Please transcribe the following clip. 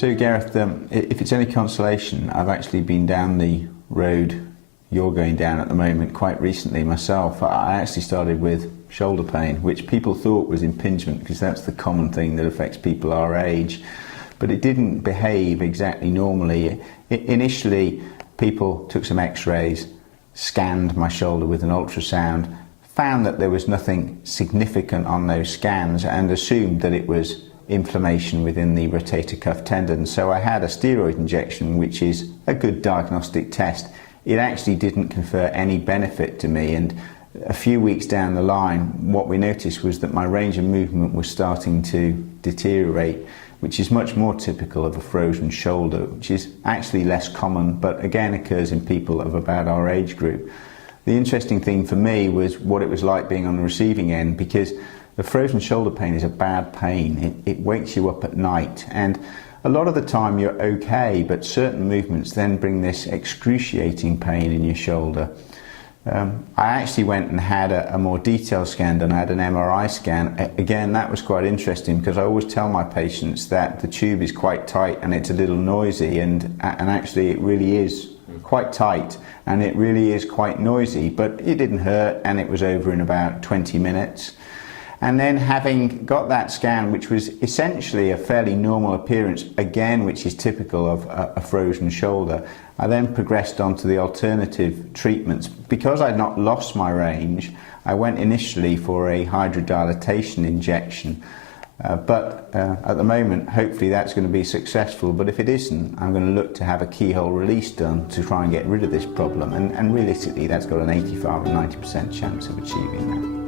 So Gareth, if it's any consolation, I've actually been down the road you're going down at the moment quite recently myself. I actually started with shoulder pain, which people thought was impingement because that's the common thing that affects people our age, but it didn't behave exactly normally. Initially, people took some x-rays, scanned my shoulder with an ultrasound, found that there was nothing significant on those scans and assumed that it was inflammation within the rotator cuff tendon. So I had a steroid injection, which is a good diagnostic test. It actually didn't confer any benefit to me, and a few weeks down the line what we noticed was that my range of movement was starting to deteriorate, which is much more typical of a frozen shoulder, which is actually less common but again occurs in people of about our age group. The interesting thing for me was what it was like being on the receiving end, because the frozen shoulder pain is a bad pain. It wakes you up at night, and a lot of the time you're okay, but certain movements then bring this excruciating pain in your shoulder. I actually went and had a more detailed scan done. I had an MRI scan. Again, that was quite interesting because I always tell my patients that the tube is quite tight and it's a little noisy, and actually it really is quite tight and it really is quite noisy, but it didn't hurt and it was over in about 20 minutes. And then, having got that scan, which was essentially a fairly normal appearance, again which is typical of a frozen shoulder, I then progressed on to the alternative treatments. Because I'd not lost my range, I went initially for a hydrodilatation injection, but at the moment hopefully that's going to be successful, but if it isn't, I'm going to look to have a keyhole release done to try and get rid of this problem, and realistically that's got an 85 or 90% chance of achieving that.